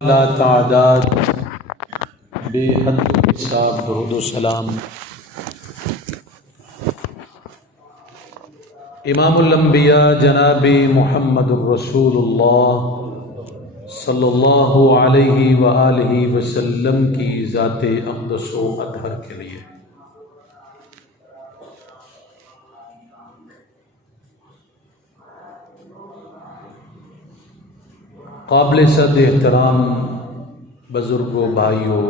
لا تعداد بے حد حساب درود و سلام امام الانبیاء جناب محمد الرسول اللہ صلی اللہ علیہ وآلہ وسلم کی ذات اقدس و اطہر کے لیے قابل صد احترام بزرگوں بھائیوں،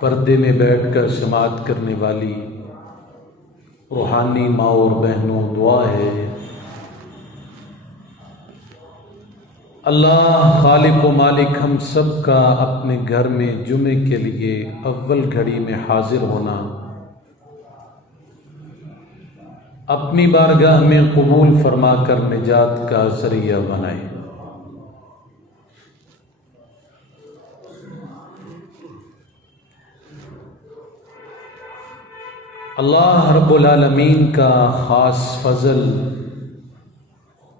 پردے میں بیٹھ کر سماعت کرنے والی روحانی ماں اور بہنوں، دعا ہے اللہ خالق و مالک ہم سب کا اپنے گھر میں جمعے کے لیے اول گھڑی میں حاضر ہونا اپنی بارگاہ میں قبول فرما کر نجات کا ذریعہ بنائے۔ اللہ رب العالمین کا خاص فضل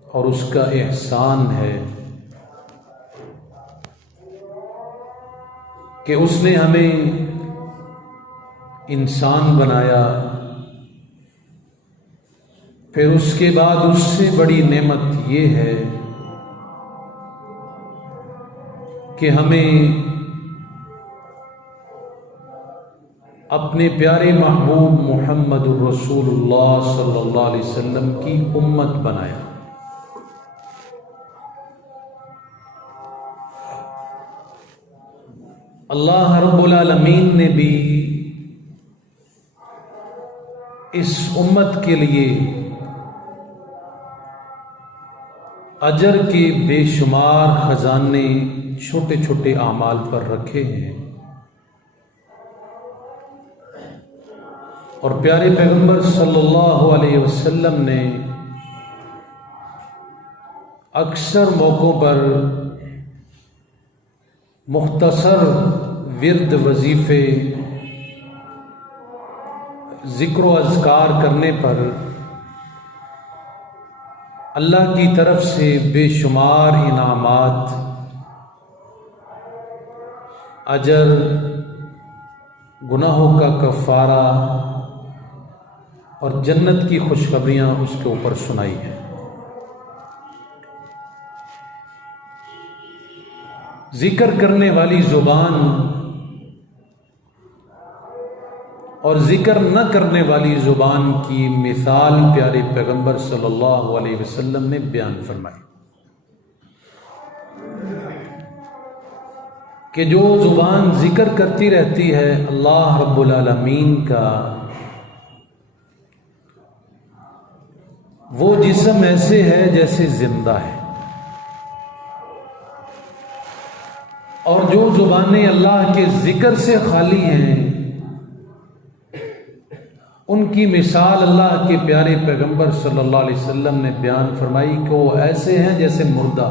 اور اس کا احسان ہے کہ اس نے ہمیں انسان بنایا، پھر اس کے بعد اس سے بڑی نعمت یہ ہے کہ ہمیں اپنے پیارے محبوب محمد الرسول اللہ صلی اللہ علیہ وسلم کی امت بنایا۔ اللہ رب العالمین نے بھی اس امت کے لیے اجر کے بے شمار خزانے چھوٹے چھوٹے اعمال پر رکھے ہیں، اور پیارے پیغمبر صلی اللہ علیہ وسلم نے اکثر موقعوں پر مختصر ورد، وظیفے، ذکر و اذکار کرنے پر اللہ کی طرف سے بے شمار انعامات، اجر، گناہوں کا کفارہ اور جنت کی خوشخبریاں اس کے اوپر سنائی ہیں۔ ذکر کرنے والی زبان اور ذکر نہ کرنے والی زبان کی مثال پیارے پیغمبر صلی اللہ علیہ وسلم نے بیان فرمائی کہ جو زبان ذکر کرتی رہتی ہے اللہ رب العالمین کا، وہ جسم ایسے ہے جیسے زندہ ہے، اور جو زبانیں اللہ کے ذکر سے خالی ہیں ان کی مثال اللہ کے پیارے پیغمبر صلی اللہ علیہ وسلم نے بیان فرمائی کہ وہ ایسے ہیں جیسے مردہ۔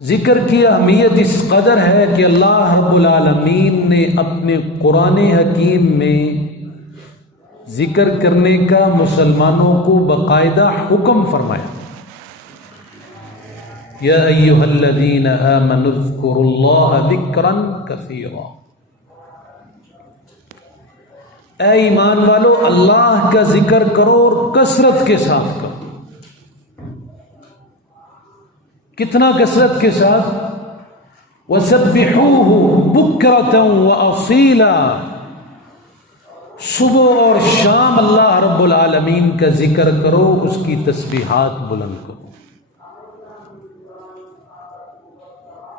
ذکر کی اہمیت اس قدر ہے کہ اللہ رب العالمین نے اپنے قرآن حکیم میں ذکر کرنے کا مسلمانوں کو باقاعدہ حکم فرمایا۔ یا ایھا الذین آمنوا اذکروا اللہ ذکرا کثیرا، اے ایمان والو اللہ کا ذکر کرو اور کثرت کے ساتھ کرو۔ کتنا کثرت کے ساتھ؟ وَسَبِّحُوهُ بُكْرَةً وَأَصِيلًا، صبح اور شام اللہ رب العالمین کا ذکر کرو، اس کی تسبیحات بلند کرو۔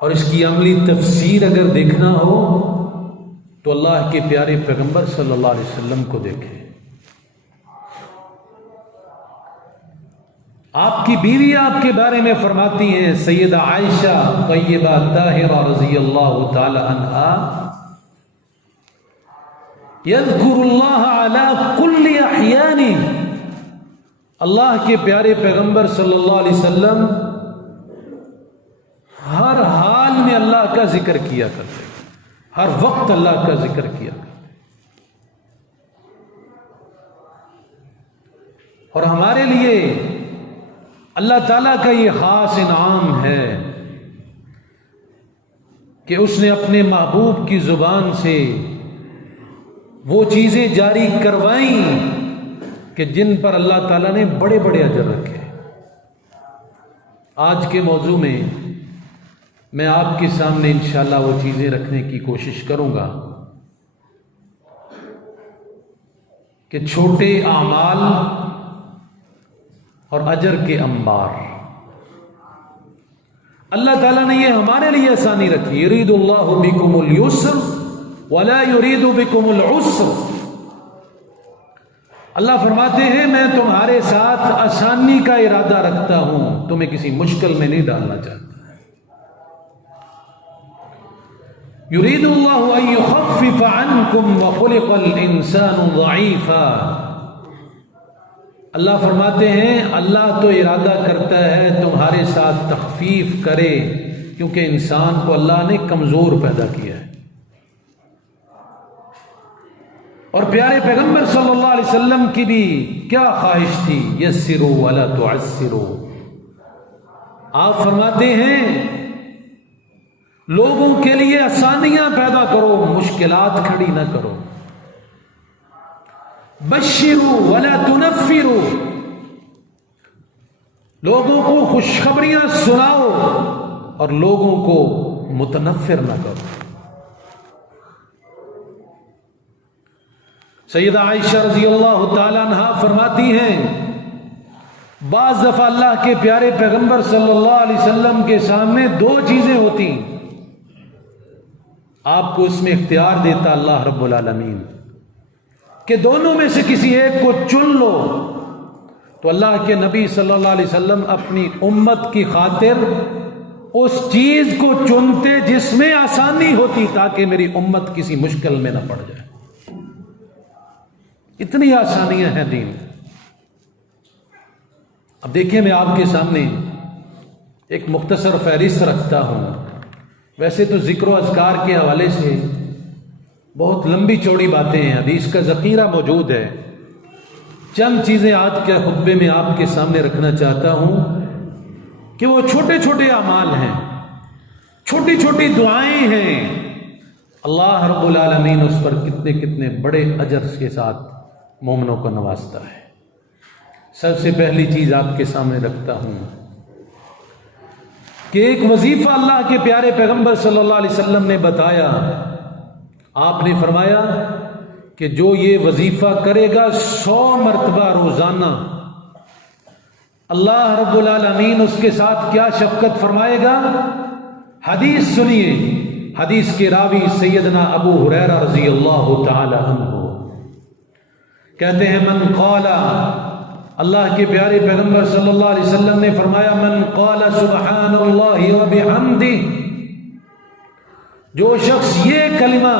اور اس کی عملی تفسیر اگر دیکھنا ہو تو اللہ کے پیارے پیغمبر صلی اللہ علیہ وسلم کو دیکھیں۔ آپ کی بیوی آپ کے بارے میں فرماتی ہیں، سیدہ عائشہ طیبہ طاہرہ رضی اللہ تعالی عنہا، یذکر اللہ علی کل احیان، اللہ کے پیارے پیغمبر صلی اللہ علیہ وسلم ہر حال میں اللہ کا ذکر کیا کرتے، ہر وقت اللہ کا ذکر کیا کرتے۔ اور ہمارے لیے اللہ تعالیٰ کا یہ خاص انعام ہے کہ اس نے اپنے محبوب کی زبان سے وہ چیزیں جاری کروائیں کہ جن پر اللہ تعالیٰ نے بڑے بڑے اجر رکھے۔ آج کے موضوع میں آپ کے سامنے انشاءاللہ وہ چیزیں رکھنے کی کوشش کروں گا کہ چھوٹے اعمال اور اجر کے انبار۔ اللہ تعالیٰ نے یہ ہمارے لیے آسانی رکھی، یرید اللہ بکم اليسر ولا یرید بکم العسر۔ اللہ فرماتے ہیں میں تمہارے ساتھ آسانی کا ارادہ رکھتا ہوں، تمہیں کسی مشکل میں نہیں ڈالنا چاہتا۔ یرید اللہ ان یخفف عنکم وخلق الانسان ضعیفا۔ اللہ فرماتے ہیں اللہ تو ارادہ کرتا ہے تمہارے ساتھ تخفیف کرے، کیونکہ انسان کو اللہ نے کمزور پیدا کیا ہے۔ اور پیارے پیغمبر صلی اللہ علیہ وسلم کی بھی کیا خواہش تھی، یسروا ولا تعسروا۔ آپ فرماتے ہیں لوگوں کے لیے آسانیاں پیدا کرو، مشکلات کھڑی نہ کرو۔ بشروا ولا تنفروا، لوگوں کو خوشخبریاں سناؤ اور لوگوں کو متنفر نہ کرو۔ سیدہ عائشہ رضی اللہ تعالی عنہا فرماتی ہیں بعض دفعہ اللہ کے پیارے پیغمبر صلی اللہ علیہ وسلم کے سامنے دو چیزیں ہوتی، آپ کو اس میں اختیار دیتا اللہ رب العالمین کہ دونوں میں سے کسی ایک کو چن لو، تو اللہ کے نبی صلی اللہ علیہ وسلم اپنی امت کی خاطر اس چیز کو چنتے جس میں آسانی ہوتی، تاکہ میری امت کسی مشکل میں نہ پڑ جائے۔ اتنی آسانیاں ہیں دین۔ اب دیکھیں میں آپ کے سامنے ایک مختصر فہرست رکھتا ہوں۔ ویسے تو ذکر و اذکار کے حوالے سے بہت لمبی چوڑی باتیں ہیں، حدیث کا ذخیرہ موجود ہے۔ چند چیزیں آج کے خطبے میں آپ کے سامنے رکھنا چاہتا ہوں کہ وہ چھوٹے چھوٹے اعمال ہیں، چھوٹی چھوٹی دعائیں ہیں، اللہ رب العالمین اس پر کتنے کتنے بڑے اجر کے ساتھ مومنوں کو نوازتا ہے۔ سب سے پہلی چیز آپ کے سامنے رکھتا ہوں کہ ایک وظیفہ اللہ کے پیارے پیغمبر صلی اللہ علیہ وسلم نے بتایا۔ آپ نے فرمایا کہ جو یہ وظیفہ کرے گا 100 مرتبہ روزانہ، اللہ رب العالمین اس کے ساتھ کیا شفقت فرمائے گا۔ حدیث سنیے، حدیث کے راوی سیدنا ابو ہریرہ رضی اللہ تعالی عنہ کہتے ہیں من قال، اللہ کے پیارے پیغمبر صلی اللہ علیہ وسلم نے فرمایا من قال سبحان اللہ وبحمدہ، جو شخص یہ کلمہ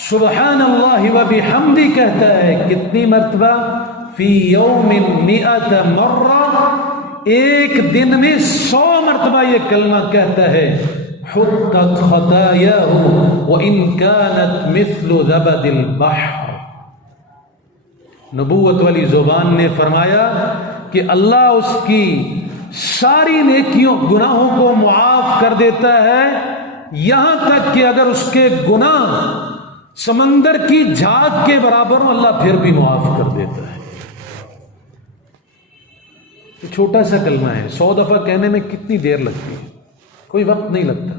سبحان اللہ وبحمدہ کہتا ہے کتنی مرتبہ، فی یوم 100 مرہ، ایک دن میں 100 مرتبہ یہ کلمہ کہتا ہے، حطت خطایاہ وان کانت مثل زبد البحر۔ نبوت والی زبان نے فرمایا کہ اللہ اس کی ساری نیکیوں گناہوں کو معاف کر دیتا ہے، یہاں تک کہ اگر اس کے گناہ سمندر کی جھاگ کے برابر ہوں اللہ پھر بھی معاف کر دیتا ہے۔ یہ چھوٹا سا کلمہ ہے، 100 دفعہ کہنے میں کتنی دیر لگتی ہے، کوئی وقت نہیں لگتا۔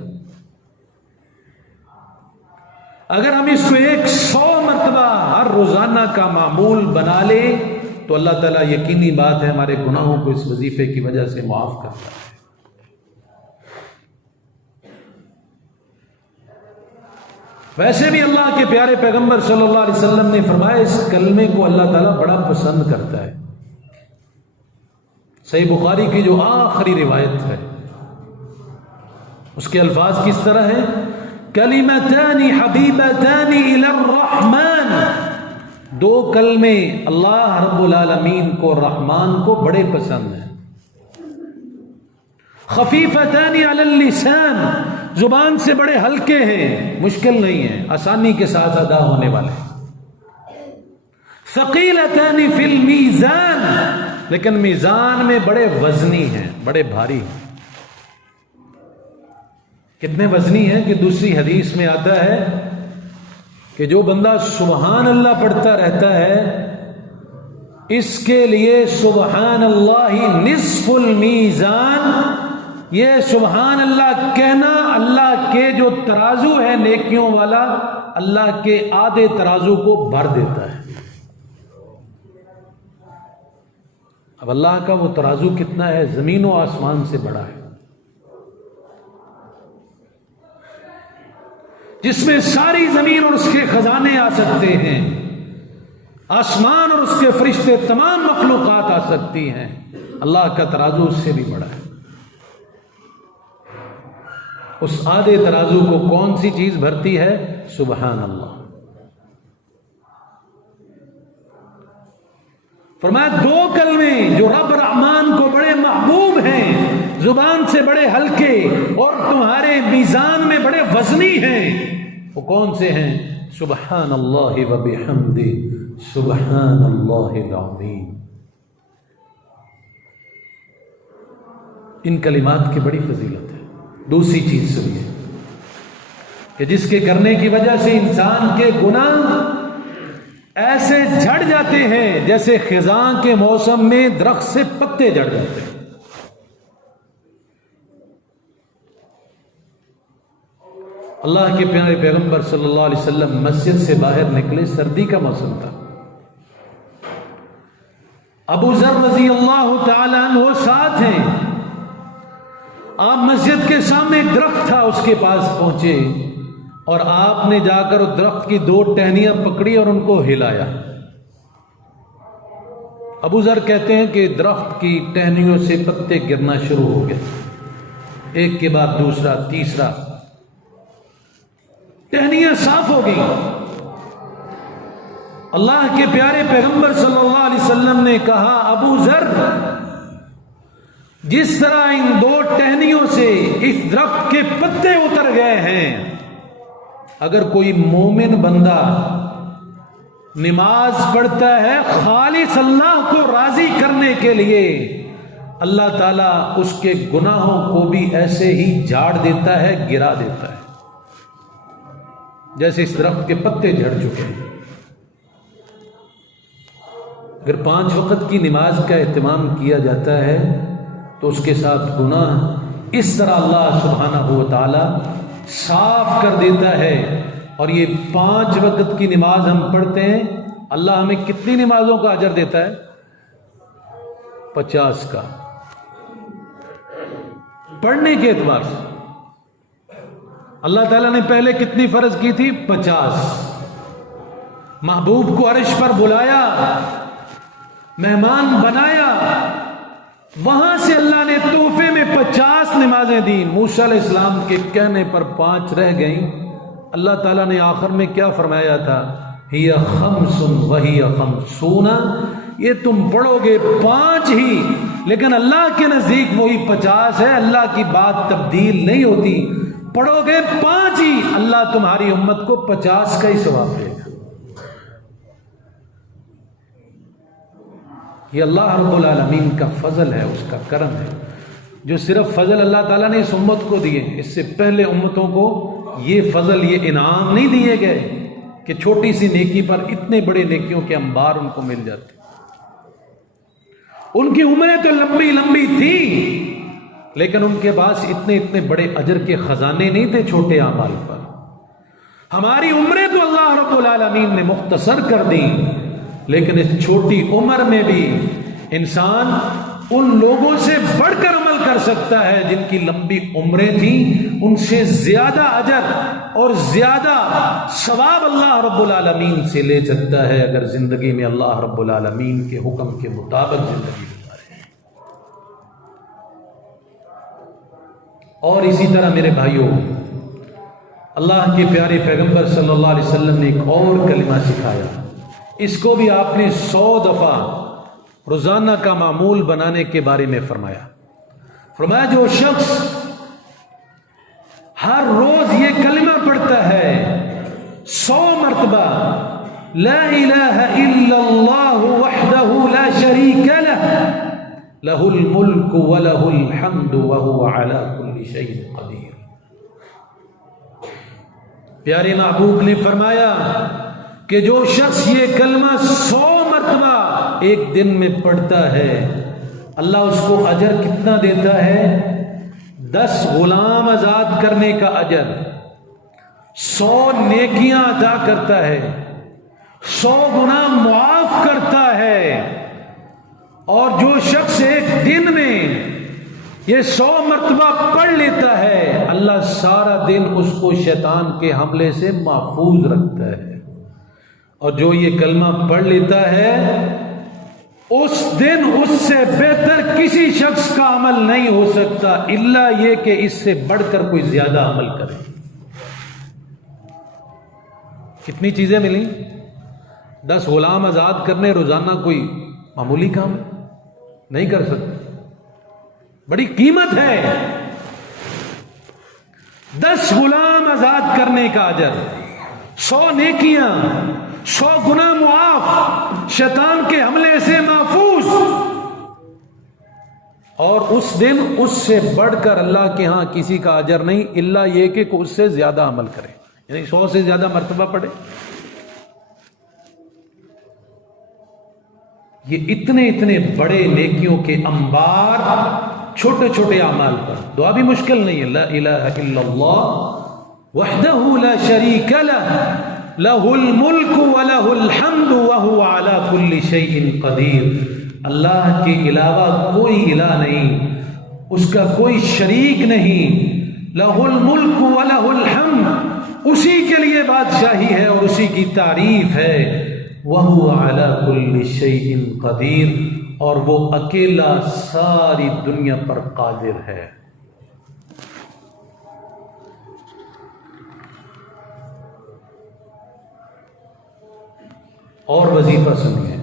اگر ہم اس کو 100 مرتبہ ہر روزانہ کا معمول بنا لے تو اللہ تعالیٰ یقینی بات ہے ہمارے گناہوں کو اس وظیفے کی وجہ سے معاف کرتا ہے۔ ویسے بھی اللہ کے پیارے پیغمبر صلی اللہ علیہ وسلم نے فرمایا اس کلمے کو اللہ تعالیٰ بڑا پسند کرتا ہے۔ صحیح بخاری کی جو آخری روایت ہے اس کے الفاظ کس طرح ہیں، کلمتان حبیبتان الی الرحمن، دو کلمے اللہ رب العالمین کو، رحمان کو بڑے پسند ہیں۔ خفیفتان علی اللسان، زبان سے بڑے ہلکے ہیں، مشکل نہیں ہیں، آسانی کے ساتھ ادا ہونے والے۔ ثقیلتان فی المیزان، لیکن میزان میں بڑے وزنی ہیں، بڑے بھاری ہیں۔ کتنے وزنی ہیں کہ دوسری حدیث میں آتا ہے کہ جو بندہ سبحان اللہ پڑھتا رہتا ہے اس کے لیے سبحان اللہ نصف المیزان، یہ سبحان اللہ کہنا اللہ کے جو ترازو ہے نیکیوں والا، اللہ کے آدھے ترازو کو بھر دیتا ہے۔ اب اللہ کا وہ ترازو کتنا ہے؟ زمین و آسمان سے بڑا ہے، جس میں ساری زمین اور اس کے خزانے آ سکتے ہیں، آسمان اور اس کے فرشتے تمام مخلوقات آ سکتی ہیں۔ اللہ کا ترازو اس سے بھی بڑا ہے۔ اس آدھے ترازو کو کون سی چیز بھرتی ہے؟ سبحان اللہ۔ فرمایا دو کلمے جو رب رحمان کو بڑے محبوب ہیں، زبان سے بڑے ہلکے اور تمہارے میزان میں بڑے وزنی ہیں، وہ کون سے ہیں؟ سبحان اللہ و بحمدہ، سبحان اللہ العظیم۔ ان کلمات کی بڑی فضیلت ہے۔ دوسری چیز سنیے کہ جس کے کرنے کی وجہ سے انسان کے گناہ ایسے جھڑ جاتے ہیں جیسے خزاں کے موسم میں درخت سے پتے جھڑ جاتے ہیں۔ اللہ کے پیارے پیغمبر صلی اللہ علیہ وسلم مسجد سے باہر نکلے، سردی کا موسم تھا۔ ابو ذر رضی اللہ تعالی عنہ ساتھ ہیں۔ آپ مسجد کے سامنے ایک درخت تھا، اس کے پاس پہنچے اور آپ نے جا کر اس درخت کی دو ٹہنیاں پکڑی اور ان کو ہلایا۔ ابو ذر کہتے ہیں کہ درخت کی ٹہنیوں سے پتے گرنا شروع ہو گئے، ایک کے بعد دوسرا، تیسرا، ٹہنیاں صاف ہو گئی۔ اللہ کے پیارے پیغمبر صلی اللہ علیہ وسلم نے کہا، ابو ذر، جس طرح ان دو ٹہنیوں سے اس درخت کے پتے اتر گئے ہیں، اگر کوئی مومن بندہ نماز پڑھتا ہے خالص اللہ کو راضی کرنے کے لیے، اللہ تعالیٰ اس کے گناہوں کو بھی ایسے ہی جھاڑ دیتا ہے، گرا دیتا ہے، جیسے اس درخت کے پتے جھڑ چکے ہیں۔ اگر 5 وقت کی نماز کا اہتمام کیا جاتا ہے تو اس کے ساتھ گناہ اس طرح اللہ سبحانہ و تعالی صاف کر دیتا ہے۔ اور یہ 5 وقت کی نماز ہم پڑھتے ہیں، اللہ ہمیں کتنی نمازوں کا اجر دیتا ہے؟ 50 کا، پڑھنے کے اعتبار سے۔ اللہ تعالیٰ نے پہلے کتنی فرض کی تھی؟ 50۔ محبوب کو عرش پر بلایا، مہمان بنایا، وہاں سے اللہ نے تحفے میں 50 نمازیں دیں۔ موسیٰ علیہ السلام کے کہنے پر 5 رہ گئیں۔ اللہ تعالیٰ نے آخر میں کیا فرمایا تھا؟ ہی خمس وہی خمسون، یہ تم پڑھو گے 5 ہی، لیکن اللہ کے نزدیک وہی 50 ہے۔ اللہ کی بات تبدیل نہیں ہوتی، پڑھو گے 5 ہی، اللہ تمہاری امت کو 50 کا ہی ثواب دے گا۔ یہ اللہ رب العالمین کا فضل ہے، اس کا کرم ہے، جو صرف فضل اللہ تعالیٰ نے اس امت کو دیے، اس سے پہلے امتوں کو یہ فضل، یہ انعام نہیں دیے گئے کہ چھوٹی سی نیکی پر اتنے بڑے نیکیوں کے انبار ان کو مل جاتے۔ ان کی عمریں تو لمبی لمبی تھی، لیکن ان کے پاس اتنے بڑے اجر کے خزانے نہیں تھے چھوٹے اعمال پر۔ ہماری عمریں تو اللہ رب العالمین نے مختصر کر دی، لیکن اس چھوٹی عمر میں بھی انسان ان لوگوں سے بڑھ کر عمل کر سکتا ہے جن کی لمبی عمریں تھیں، ان سے زیادہ اجر اور زیادہ ثواب اللہ رب العالمین سے لے سکتا ہے اگر زندگی میں اللہ رب العالمین کے حکم کے مطابق زندگی گزارے۔ اور اسی طرح میرے بھائیوں، اللہ کے پیارے پیغمبر صلی اللہ علیہ وسلم نے ایک اور کلمہ سکھایا، اس کو بھی آپ نے 100 دفعہ روزانہ کا معمول بنانے کے بارے میں فرمایا جو شخص ہر روز یہ کلمہ پڑھتا ہے 100 مرتبہ، لا الہ الا اللہ وحدہ لا شریک لہ لہ الملک ولہ الحمد وہو علی کل شیء قدیر۔ پیارے محبوب نے فرمایا کہ جو شخص یہ کلمہ 100 مرتبہ ایک دن میں پڑھتا ہے، اللہ اس کو اجر کتنا دیتا ہے؟ 10 غلام آزاد کرنے کا اجر، 100 نیکیاں عطا کرتا ہے، 100 گناہ معاف کرتا ہے۔ اور جو شخص ایک دن میں یہ 100 مرتبہ پڑھ لیتا ہے، اللہ سارا دن اس کو شیطان کے حملے سے محفوظ رکھتا ہے۔ اور جو یہ کلمہ پڑھ لیتا ہے، اس دن اس سے بہتر کسی شخص کا عمل نہیں ہو سکتا الا یہ کہ اس سے بڑھ کر کوئی زیادہ عمل کرے۔ کتنی چیزیں ملیں؟ 10 غلام آزاد کرنے روزانہ کوئی معمولی کام نہیں کر سکتے، بڑی قیمت ہے۔ 10 غلام آزاد کرنے کا اجر، 100 نیکیاں، 100 گناہ معاف، شیطان کے حملے سے محفوظ، اور اس دن اس سے بڑھ کر اللہ کے ہاں کسی کا اجر نہیں الا یہ کہ اس سے زیادہ عمل کرے، یعنی 100 سے زیادہ مرتبہ پڑھے۔ یہ اتنے بڑے نیکیوں کے انبار چھوٹے چھوٹے اعمال پر، دعا بھی مشکل نہیں ہے، لا الہ الا اللہ وحدہ لا شریک لہ لہ الملک ولہ الحمد وہو علی کل شیء قدیر۔ اللہ کے علاوہ کوئی الہ نہیں، اس کا کوئی شریک نہیں، لہ الملک ولہ الحمد، اسی کے لیے بادشاہی ہے اور اسی کی تعریف ہے، وہو علی کل شیء قدیر، اور وہ اکیلا ساری دنیا پر قادر ہے۔ اور وظیفہ سنیے،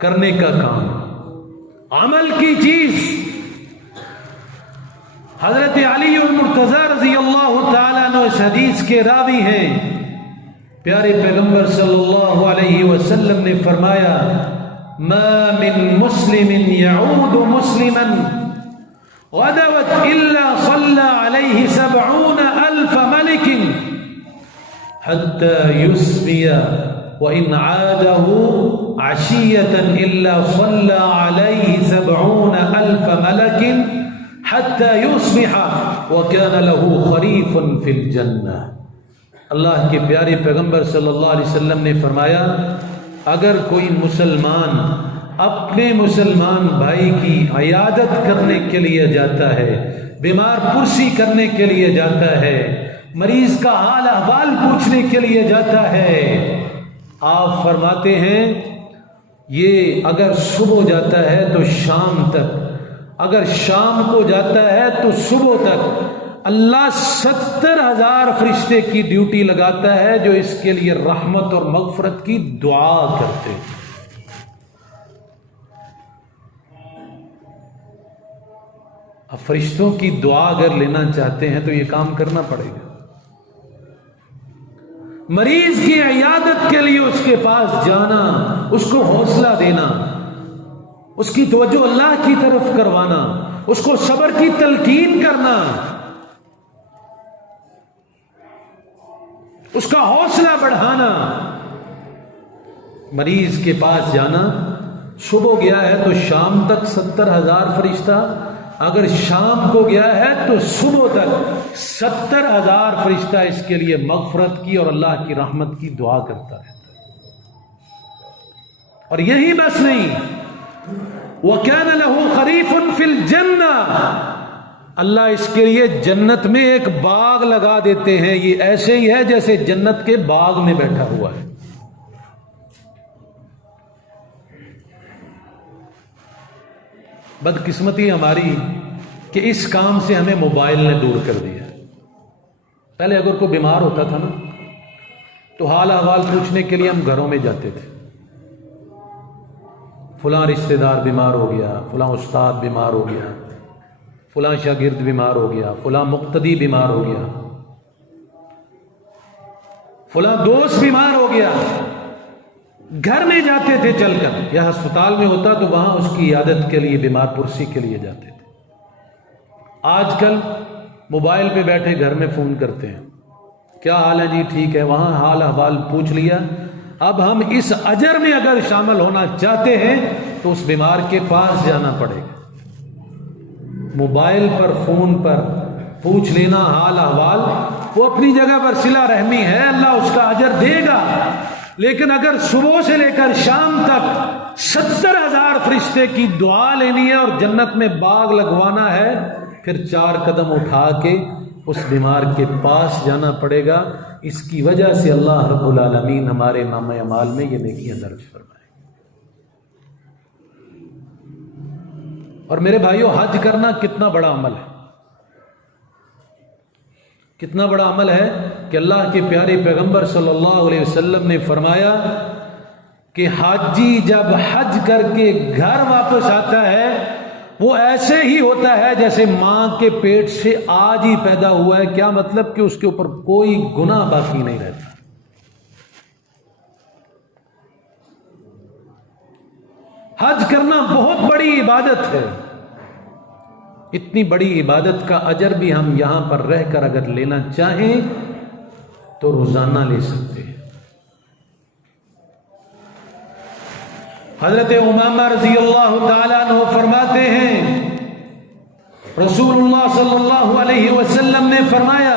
کرنے کا کام، عمل کی چیز۔ حضرت علی المرتضی رضی اللہ تعالیٰ عنہ اس حدیث کے راوی ہیں، پیارے پیغمبر صلی اللہ علیہ وسلم نے فرمایا ما من مسلم يعود مسلما غدوت الا صلى عليه 70,000 ملك حتى يسبي وإن عاده عشية إلا صلى عليه 70,000 ملك حتى يصبح وكان له خريف في الجنة۔ اللہ کے پیارے پیغمبر صلی اللہ علیہ وسلم نے فرمایا اگر کوئی مسلمان اپنے مسلمان بھائی کی عیادت کرنے کے لیے جاتا ہے، بیمار پرسی کرنے کے لیے جاتا ہے، مریض کا حال احوال پوچھنے کے لیے جاتا ہے، آپ فرماتے ہیں یہ اگر صبح جاتا ہے تو شام تک، اگر شام کو جاتا ہے تو صبح تک اللہ 70,000 فرشتے کی ڈیوٹی لگاتا ہے جو اس کے لیے رحمت اور مغفرت کی دعا کرتے ہیں۔ اب فرشتوں کی دعا اگر لینا چاہتے ہیں تو یہ کام کرنا پڑے گا۔ مریض کی عیادت کے لیے اس کے پاس جانا، اس کو حوصلہ دینا، اس کی توجہ اللہ کی طرف کروانا، اس کو صبر کی تلقین کرنا، اس کا حوصلہ بڑھانا۔ مریض کے پاس جانا، صبح گیا ہے تو شام تک 70,000 فرشتہ، اگر شام کو گیا ہے تو صبح تک 70,000 فرشتہ اس کے لیے مغفرت کی اور اللہ کی رحمت کی دعا کرتا رہتا ہے۔ اور یہی بس نہیں، وَكَانَ لَهُ خَرِيفٌ فِي الْجَنَّةِ، اللہ اس کے لیے جنت میں ایک باغ لگا دیتے ہیں، یہ ایسے ہی ہے جیسے جنت کے باغ میں بیٹھا ہوا ہے۔ بدقسمتی ہماری کہ اس کام سے ہمیں موبائل نے دور کر دیا۔ پہلے اگر کوئی بیمار ہوتا تھا نا تو حال احوال پوچھنے کے لیے ہم گھروں میں جاتے تھے، فلاں رشتہ دار بیمار ہو گیا، فلاں استاد بیمار ہو گیا، فلاں شاگرد بیمار ہو گیا، فلاں مقتدی بیمار ہو گیا۔ فلاں دوست بیمار ہو گیا، گھر میں جاتے تھے چل کر، یا ہسپتال میں ہوتا تو وہاں اس کی عیادت کے لیے، بیمار پرسی کے لیے جاتے تھے۔ آج کل موبائل پہ بیٹھے گھر میں فون کرتے ہیں، کیا حال ہے جی، ٹھیک ہے، وہاں حال احوال پوچھ لیا۔ اب ہم اس اجر میں اگر شامل ہونا چاہتے ہیں تو اس بیمار کے پاس جانا پڑے گا۔ موبائل پر، فون پر پوچھ لینا حال احوال، وہ اپنی جگہ پر صلہ رحمی ہے، اللہ اس کا اجر دے گا، لیکن اگر صبح سے لے کر شام تک 70,000 فرشتے کی دعا لینی ہے اور جنت میں باغ لگوانا ہے، پھر 4 قدم اٹھا کے اس بیمار کے پاس جانا پڑے گا۔ اس کی وجہ سے اللہ رب العالمین ہمارے نامہ اعمال میں یہ نیکیاں درج فرمائے۔ اور میرے بھائیوں، حج کرنا کتنا بڑا عمل ہے، کتنا بڑا عمل ہے کہ اللہ کے پیارے پیغمبر صلی اللہ علیہ وسلم نے فرمایا کہ حاجی جب حج کر کے گھر واپس آتا ہے وہ ایسے ہی ہوتا ہے جیسے ماں کے پیٹ سے آج ہی پیدا ہوا ہے۔ کیا مطلب؟ کہ اس کے اوپر کوئی گناہ باقی نہیں رہتا۔ حج کرنا بہت بڑی عبادت ہے، اتنی بڑی عبادت کا اجر بھی ہم یہاں پر رہ کر اگر لینا چاہیں تو روزانہ لے سکتے ہیں۔ حضرت امامہ رضی اللہ تعالیٰ عنہ فرماتے ہیں، رسول اللہ صلی اللہ علیہ وسلم نے فرمایا،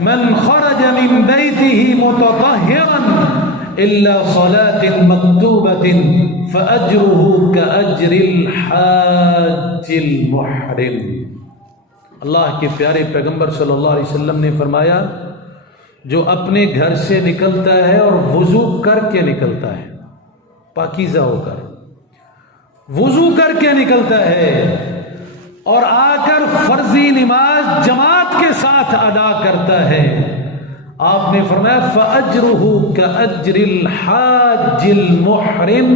من خرج من بیتہ متطہرا الا صلاة مکتوبة فاجرہ کاجر الحاج المحرم۔ اللہ کے پیارے پیغمبر صلی اللہ علیہ وسلم نے فرمایا، جو اپنے گھر سے نکلتا ہے اور وضو کر کے نکلتا ہے، پاکیزہ ہو کر وضو کر کے نکلتا ہے اور آ کر فرضی نماز جماعت کے ساتھ ادا کرتا ہے، آپ نے فرمایا فَأَجْرُهُ كَأَجْرِ الْحَاجِّ الْمُحْرِمِ،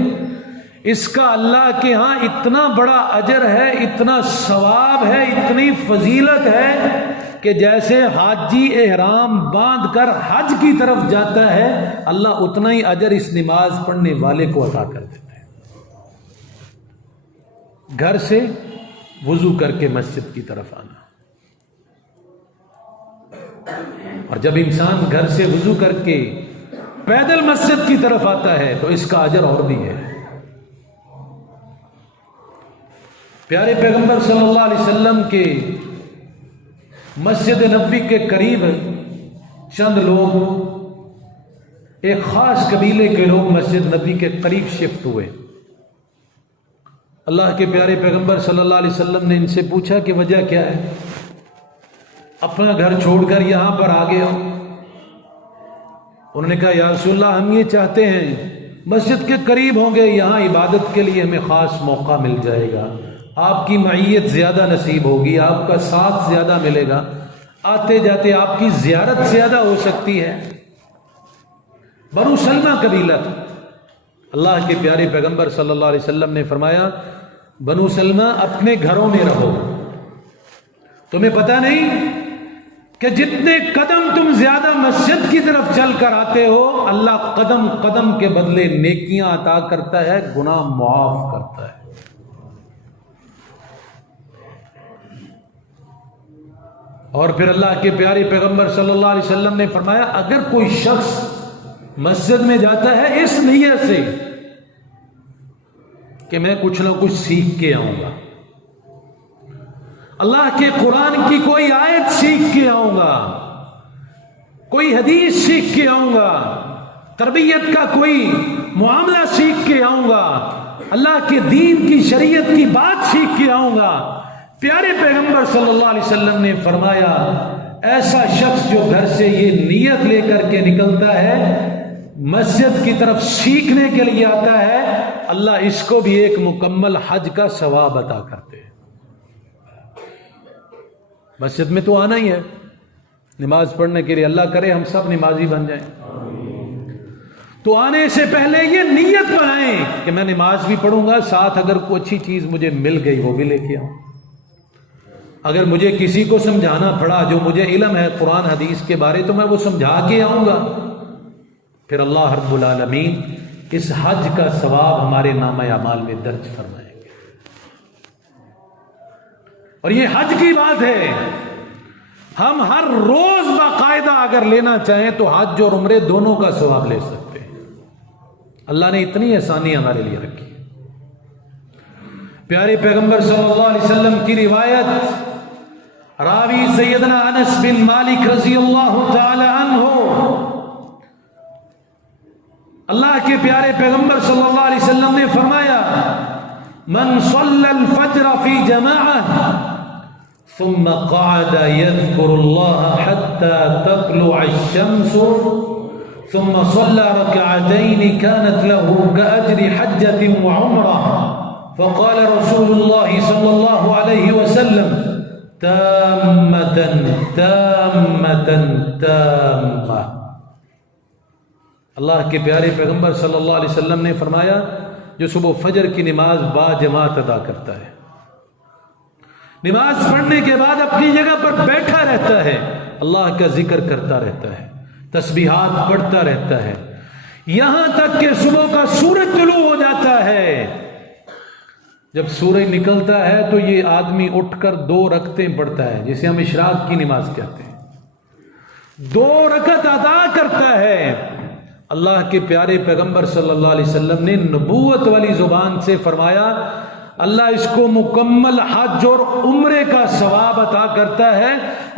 اس کا اللہ کے ہاں اتنا بڑا اجر ہے، اتنا ثواب ہے، اتنی فضیلت ہے کہ جیسے حاجی احرام باندھ کر حج کی طرف جاتا ہے، اللہ اتنا ہی اجر اس نماز پڑھنے والے کو عطا کر دیتا ہے۔ گھر سے وضو کر کے مسجد کی طرف آنا، اور جب انسان گھر سے وضو کر کے پیدل مسجد کی طرف آتا ہے تو اس کا اجر اور بھی ہے۔ پیارے پیغمبر صلی اللہ علیہ وسلم کے مسجد نبوی کے قریب چند لوگ، ایک خاص قبیلے کے لوگ مسجد نبوی کے قریب شفٹ ہوئے۔ اللہ کے پیارے پیغمبر صلی اللہ علیہ وسلم نے ان سے پوچھا کہ وجہ کیا ہے، اپنا گھر چھوڑ کر یہاں پر آ گئے ہو؟ انہوں نے کہا یا رسول اللہ، ہم یہ چاہتے ہیں مسجد کے قریب ہوں گے، یہاں عبادت کے لیے ہمیں خاص موقع مل جائے گا، آپ کی معیت زیادہ نصیب ہوگی، آپ کا ساتھ زیادہ ملے گا، آتے جاتے آپ کی زیارت زیادہ ہو سکتی ہے۔ بنو سلمہ قبیلہ تھا۔ اللہ کے پیارے پیغمبر صلی اللہ علیہ وسلم نے فرمایا، بنو سلمہ اپنے گھروں میں رہو، تمہیں پتہ نہیں کہ جتنے قدم تم زیادہ مسجد کی طرف چل کر آتے ہو، اللہ قدم قدم کے بدلے نیکیاں عطا کرتا ہے، گناہ معاف کرتا ہے۔ اور پھر اللہ کے پیارے پیغمبر صلی اللہ علیہ وسلم نے فرمایا، اگر کوئی شخص مسجد میں جاتا ہے اس نیت سے کہ میں کچھ نہ کچھ سیکھ کے آؤں گا، اللہ کے قرآن کی کوئی آیت سیکھ کے آؤں گا، کوئی حدیث سیکھ کے آؤں گا، تربیت کا کوئی معاملہ سیکھ کے آؤں گا، اللہ کے دین کی شریعت کی بات سیکھ کے آؤں گا، پیارے پیغمبر صلی اللہ علیہ وسلم نے فرمایا، ایسا شخص جو گھر سے یہ نیت لے کر کے نکلتا ہے، مسجد کی طرف سیکھنے کے لیے آتا ہے، اللہ اس کو بھی ایک مکمل حج کا ثواب عطا کرتے ہیں۔ مسجد میں تو آنا ہی ہے نماز پڑھنے کے لیے، اللہ کرے ہم سب نمازی بن جائیں، تو آنے سے پہلے یہ نیت بنائیں کہ میں نماز بھی پڑھوں گا، ساتھ اگر کوئی اچھی چیز مجھے مل گئی وہ بھی لے کے آؤں، اگر مجھے کسی کو سمجھانا پڑا جو مجھے علم ہے قرآن حدیث کے بارے تو میں وہ سمجھا کے آؤں گا، پھر اللہ رب العالمین اس حج کا ثواب ہمارے نامہ اعمال میں درج فرمائیں گے. اور یہ حج کی بات ہے، ہم ہر روز باقاعدہ اگر لینا چاہیں تو حج اور عمرے دونوں کا ثواب لے سکتے ہیں. اللہ نے اتنی آسانی ہمارے لیے رکھی. پیارے پیغمبر صلی اللہ علیہ وسلم کی روایت، راوی سیدنا انس بن مالک رضی اللہ تعالی عنہ، اللہ کے پیارے پیغمبر صلی اللہ علیہ وسلم نے فرمایا، من صلی الفجر فی جماعہ ثم قعد يذكر الله حتى تطلع الشمس ثم صلى ركعتين كانت له كأجر حجة وعمرة. فقال رسول الله صلى الله عليه وسلم تامة تامة تامة. اللہ کے پیارے پیغمبر صلی اللہ علیہ وسلم نے فرمایا، جو صبح فجر کی نماز با جماعت ادا کرتا ہے، نماز پڑھنے کے بعد اپنی جگہ پر بیٹھا رہتا ہے، اللہ کا ذکر کرتا رہتا ہے، تسبیحات پڑھتا رہتا ہے، یہاں تک کہ صبح کا سورج طلوع ہو جاتا ہے. جب سورج نکلتا ہے تو یہ آدمی اٹھ کر 2 رکعتیں پڑھتا ہے، جسے ہم اشراق کی نماز کہتے ہیں. 2 رکعت ادا کرتا ہے. اللہ کے پیارے پیغمبر صلی اللہ علیہ وسلم نے نبوت والی زبان سے فرمایا، اللہ اس کو مکمل حج اور عمرے کا ثواب عطا کرتا ہے.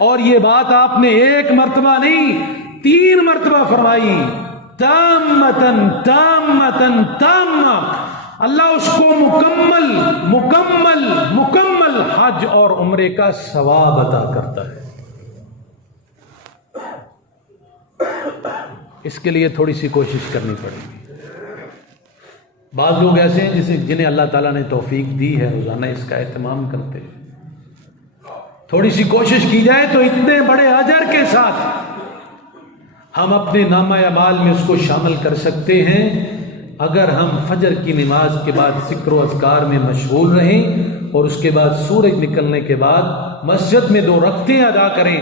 اور یہ بات آپ نے 1 مرتبہ نہیں 3 مرتبہ فرمائی، تامتن تامتن تامہ. اللہ اس کو مکمل مکمل مکمل حج اور عمرے کا ثواب عطا کرتا ہے. اس کے لیے تھوڑی سی کوشش کرنی پڑے گی. بعض لوگ ایسے ہیں جنہیں اللہ تعالیٰ نے توفیق دی ہے، روزانہ اس کا اہتمام کرتے ہیں. تھوڑی سی کوشش کی جائے تو اتنے بڑے اجر کے ساتھ ہم اپنے نامہ اعمال میں اس کو شامل کر سکتے ہیں، اگر ہم فجر کی نماز کے بعد ذکر و اذکار میں مشغول رہیں اور اس کے بعد سورج نکلنے کے بعد مسجد میں 2 رکعتیں ادا کریں.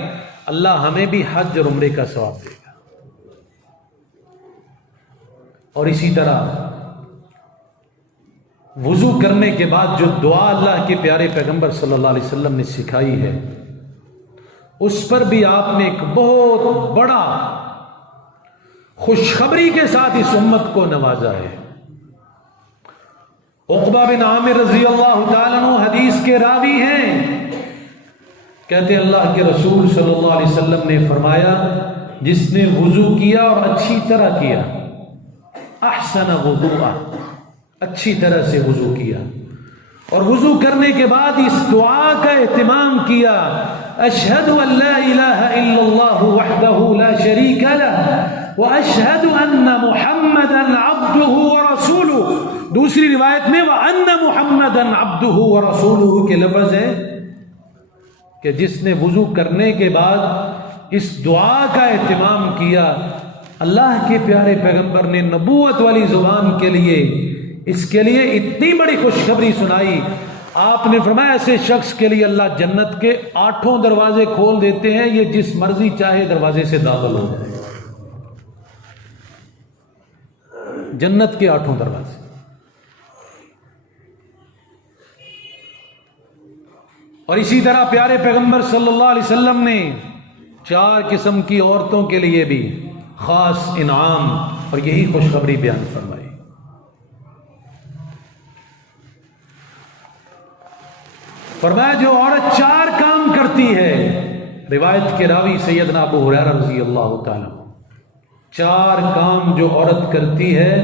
اللہ ہمیں بھی حج اور عمرے کا ثواب دے گا. اور اسی طرح وضو کرنے کے بعد جو دعا اللہ کے پیارے پیغمبر صلی اللہ علیہ وسلم نے سکھائی ہے، اس پر بھی آپ نے ایک بہت بڑا خوشخبری کے ساتھ اس امت کو نوازا ہے. عقبہ بن عامر رضی اللہ تعالیٰ عنہ حدیث کے راوی ہیں، کہتے ہیں اللہ کے رسول صلی اللہ علیہ وسلم نے فرمایا، جس نے وضو کیا اور اچھی طرح کیا، احسن وضوء، اچھی طرح سے وضو کیا، اور وضو کرنے کے بعد اس دعا کا اہتمام کیا، اشہد ان لا الہ الا اللہ وحدہ لا شریک لہ واشہد ان محمدا عبدہ ورسولہ. دوسری روایت میں وان محمدا عبدہ ورسولہ کے لفظ ہیں کہ جس نے وضو کرنے کے بعد اس دعا کا اہتمام کیا، اللہ کے پیارے پیغمبر نے نبوت والی زبان کے لیے اس کے لیے اتنی بڑی خوشخبری سنائی. آپ نے فرمایا ایسے شخص کے لیے اللہ جنت کے 8 دروازے کھول دیتے ہیں، یہ جس مرضی چاہے دروازے سے داخل ہو جائے. جنت کے 8 دروازے. اور اسی طرح پیارے پیغمبر صلی اللہ علیہ وسلم نے 4 قسم کی عورتوں کے لیے بھی خاص انعام اور یہی خوشخبری بیان فرمائی. فرمایا جو عورت 4 کام کرتی ہے، روایت کے راوی سیدنا ابو ہریرہ رضی اللہ تعالیٰ، 4 کام جو عورت کرتی ہے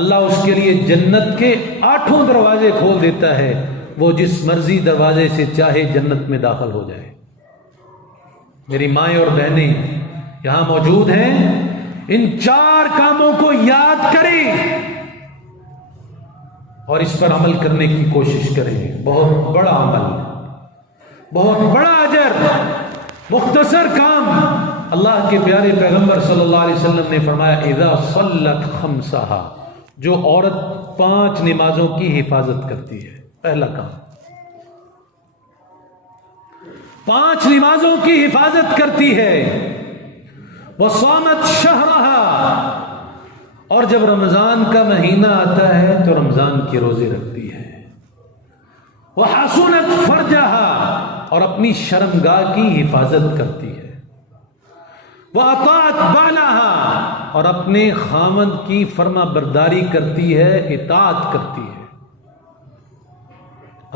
اللہ اس کے لیے جنت کے 8 دروازے کھول دیتا ہے، وہ جس مرضی دروازے سے چاہے جنت میں داخل ہو جائے. میری مائیں اور بہنیں یہاں موجود ہیں، ان 4 کاموں کو یاد کریں اور اس پر عمل کرنے کی کوشش کریں. بہت بڑا عمل، بہت بڑا اجر، مختصر کام. اللہ کے پیارے پیغمبر صلی اللہ علیہ وسلم نے فرمایا اذا صلت خمسہا، جو عورت 5 نمازوں کی حفاظت کرتی ہے، پہلا کام 5 نمازوں کی حفاظت کرتی ہے. وصامت شہرہا، اور جب رمضان کا مہینہ آتا ہے تو رمضان کے روزے رکھتی ہے۔ وَحَسُنَتْ فَرْجَهَا، اور اپنی شرمگاہ کی حفاظت کرتی ہے۔ وَأَطَاعَتْ بَعْلَهَا، اور اپنے خاوند کی فرما برداری کرتی ہے، اطاعت کرتی ہے۔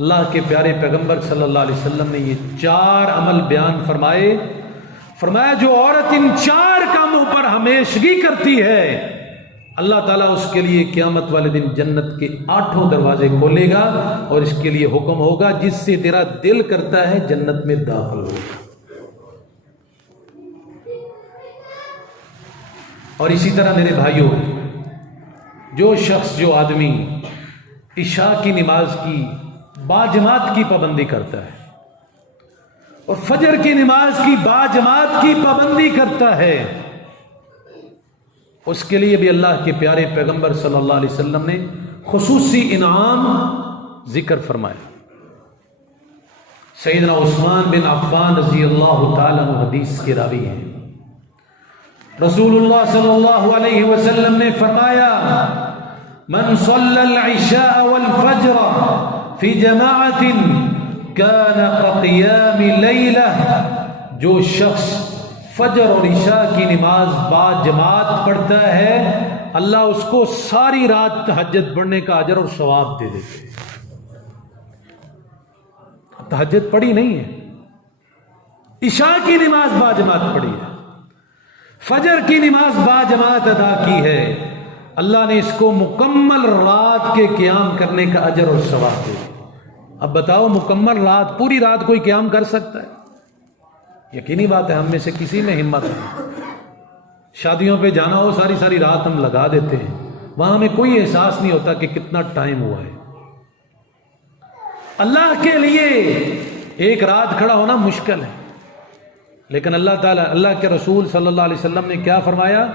اللہ کے پیارے پیغمبر صلی اللہ علیہ وسلم نے یہ 4 عمل بیان فرمایا جو عورت ان 4 کاموں پر ہمیشگی کرتی ہے، اللہ تعالیٰ اس کے لیے قیامت والے دن جنت کے 8 دروازے کھولے گا اور اس کے لیے حکم ہوگا جس سے تیرا دل کرتا ہے جنت میں داخل ہوگا۔ اور اسی طرح میرے بھائیوں، جو آدمی عشاء کی نماز کی باجماعت کی پابندی کرتا ہے اور فجر کی نماز کی باجماعت کی پابندی کرتا ہے، اس کے لیے بھی اللہ کے پیارے پیغمبر صلی اللہ علیہ وسلم نے خصوصی انعام ذکر فرمایا۔ سیدنا عثمان بن عفان رضی اللہ تعالیٰ عنہ حدیث کے راوی ہیں۔ رسول اللہ صلی اللہ علیہ وسلم نے فرمایا، من صلی العشاء والفجر فی جماعت کان کقیام لیلہ، جو شخص فجر اور عشاء کی نماز بعد جماعت پڑھتا ہے، اللہ اس کو ساری رات تہجد پڑھنے کا اجر اور ثواب دے دیتے ہیں۔ تہجد پڑھی نہیں ہے، عشاء کی نماز با جماعت پڑھی ہے، فجر کی نماز با جماعت ادا کی ہے، اللہ نے اس کو مکمل رات کے قیام کرنے کا اجر اور ثواب دے دیا۔ اب بتاؤ، مکمل رات، پوری رات کوئی قیام کر سکتا ہے؟ یقینی بات ہے ہم میں سے کسی میں ہمت نہیں۔ شادیوں پہ جانا ہو، ساری رات ہم لگا دیتے ہیں، وہاں ہمیں کوئی احساس نہیں ہوتا کہ کتنا ٹائم ہوا ہے۔ اللہ کے لیے ایک رات کھڑا ہونا مشکل ہے، لیکن اللہ تعالیٰ، اللہ کے رسول صلی اللہ علیہ وسلم نے کیا فرمایا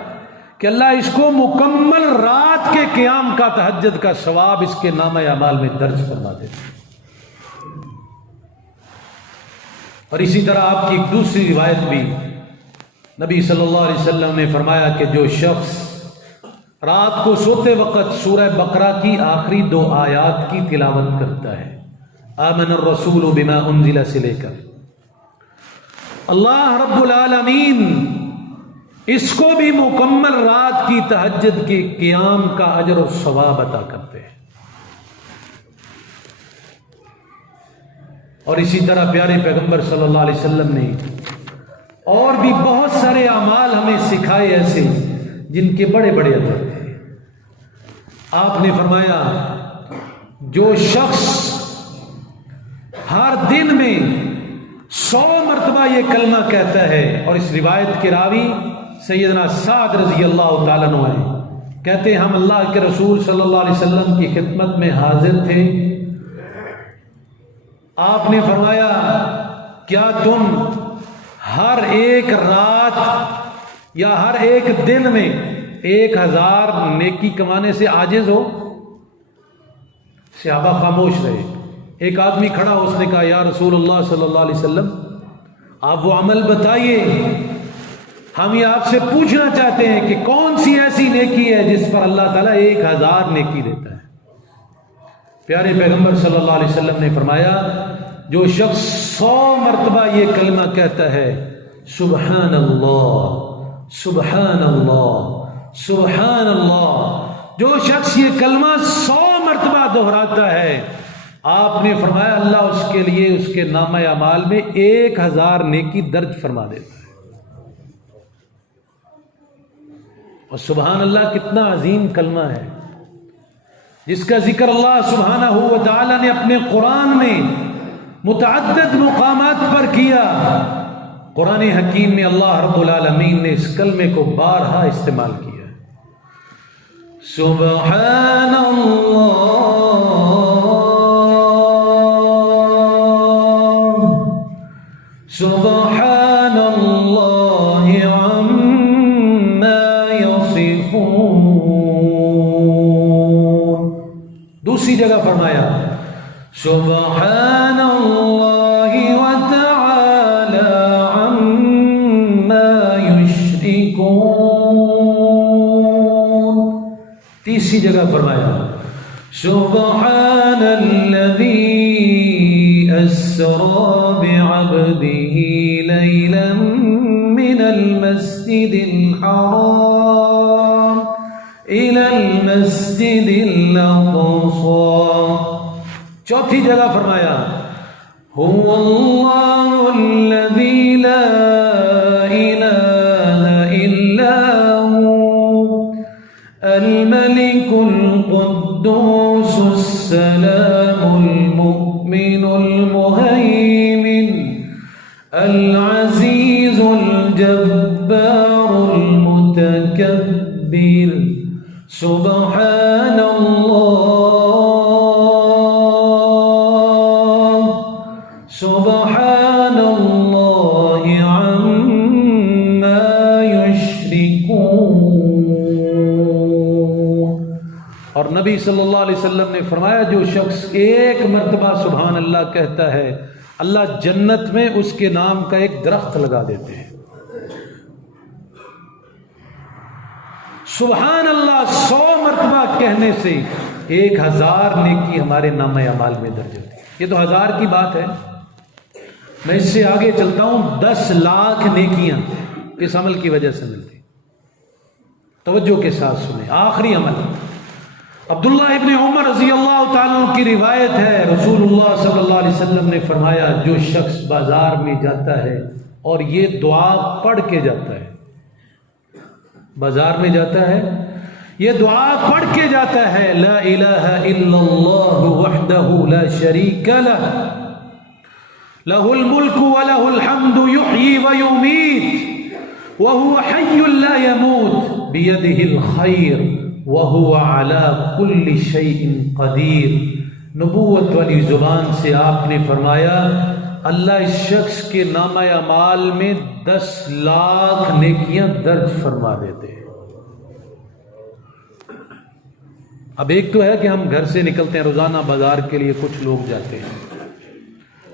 کہ اللہ اس کو مکمل رات کے قیام کا، تہجد کا ثواب اس کے نامہ اعمال میں درج فرما دیتے ہیں۔ اور اسی طرح آپ کی ایک دوسری روایت بھی نبی صلی اللہ علیہ وسلم نے فرمایا کہ جو شخص رات کو سوتے وقت سورہ بقرہ کی آخری 2 آیات کی تلاوت کرتا ہے، آمن الرسول بما انزل سے لے کر، اللہ رب العالمین اس کو بھی مکمل رات کی تہجد کے قیام کا اجر و ثواب عطا کرتے ہیں۔ اور اسی طرح پیارے پیغمبر صلی اللہ علیہ وسلم نے اور بھی بہت سارے اعمال ہمیں سکھائے ایسے جن کے بڑے بڑے اجر تھے۔ آپ نے فرمایا، جو شخص ہر دن میں 100 مرتبہ یہ کلمہ کہتا ہے، اور اس روایت کے راوی سیدنا سعد رضی اللہ تعالیٰ عنہ ہیں، کہتے ہیں ہم اللہ کے رسول صلی اللہ علیہ وسلم کی خدمت میں حاضر تھے، آپ نے فرمایا کیا تم ہر ایک رات یا ہر ایک دن میں 1000 نیکی کمانے سے عاجز ہو؟ صحابہ خاموش رہے۔ ایک آدمی کھڑا، اس نے کہا یا رسول اللہ صلی اللہ علیہ وسلم، آپ وہ عمل بتائیے، ہم یہ آپ سے پوچھنا چاہتے ہیں کہ کون سی ایسی نیکی ہے جس پر اللہ تعالیٰ 1000 نیکی دیتا ہے؟ پیارے پیغمبر صلی اللہ علیہ وسلم نے فرمایا، جو شخص 100 مرتبہ یہ کلمہ کہتا ہے، سبحان اللہ سبحان اللہ سبحان اللہ، جو شخص یہ کلمہ 100 مرتبہ دہراتا ہے، آپ نے فرمایا اللہ اس کے لیے اس کے نامہ اعمال میں 1000 نیکی درج فرما دیتا ہے۔ اور سبحان اللہ کتنا عظیم کلمہ ہے، جس کا ذکر اللہ سبحانہ و تعالی نے اپنے قرآن میں متعدد مقامات پر کیا۔ قرآن حکیم میں اللہ رب العالمین نے اس کلمے کو بارہا استعمال کیا۔ سبحان اللہ سبحان اللہ عما یصفون۔ دوسری جگہ فرمایا سبحان اللہ وتعالی عما یشرکون۔ تیسری جگہ فرمایا سبحان الذی اسری بعبده لیلا من المسجد الحرام الى المسجد الاقصى. چوتھی جگہ فرمایا هو اللہ الذی لا الہ الا هو الملك القدوس السلام المؤمن المهيمن العزيز الجبار المتكبر سبحان الله سبحان الله عما يشركون. اور نبی صلی اللہ علیہ وسلم نے فرمایا جو شخص ایک مرتبہ سبحان اللہ کہتا ہے اللہ جنت میں اس کے نام کا ایک درخت لگا دیتے ہیں. سبحان اللہ 100 مرتبہ کہنے سے 1000 نیکی ہمارے نامہ اعمال میں درج ہوتی ہے. یہ تو 1000 کی بات ہے. میں اس سے آگے چلتا ہوں 10 لاکھ نیکیاں اس عمل کی وجہ سے ملتی. توجہ کے ساتھ سنیں. آخری عمل عبداللہ ابن عمر رضی اللہ تعالیٰ عنہ کی روایت ہے رسول اللہ صلی اللہ علیہ وسلم نے فرمایا جو شخص بازار میں جاتا ہے اور یہ دعا پڑھ کے جاتا ہے بازار میں جاتا ہے یہ دعا پڑھ کے جاتا ہے لا الہ الا اللہ وحدہ لا شریک لہ لہ الملک ولہ الحمد یحیی ویمیت وہو حی لا یموت بیدہ الخیر وَهُوَ عَلَى كُلِّ شَيْءٍ قَدِيرٌ. نبوت والی زبان سے آپ نے فرمایا اللہ اس شخص کے نامہ اعمال میں 10 لاکھ نیکیاں درج فرما دیتے ہیں. اب ایک تو ہے کہ ہم گھر سے نکلتے ہیں روزانہ بازار کے لیے, کچھ لوگ جاتے ہیں,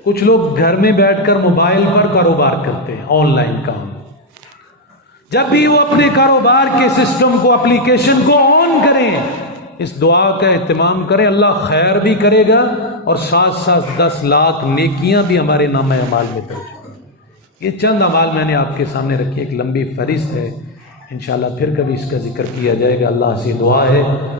کچھ لوگ گھر میں بیٹھ کر موبائل پر کاروبار کرتے ہیں, آن لائن کام. جب بھی وہ اپنے کاروبار کے سسٹم کو اپلیکیشن کو آن کریں اس دعا کا اہتمام کریں اللہ خیر بھی کرے گا اور ساتھ ساتھ 10 لاکھ نیکیاں بھی ہمارے نامہ اعمال میں درج ہوں. یہ چند اعمال میں نے آپ کے سامنے رکھی, ایک لمبی فہرست ہے, انشاءاللہ پھر کبھی اس کا ذکر کیا جائے گا. اللہ سے دعا ہے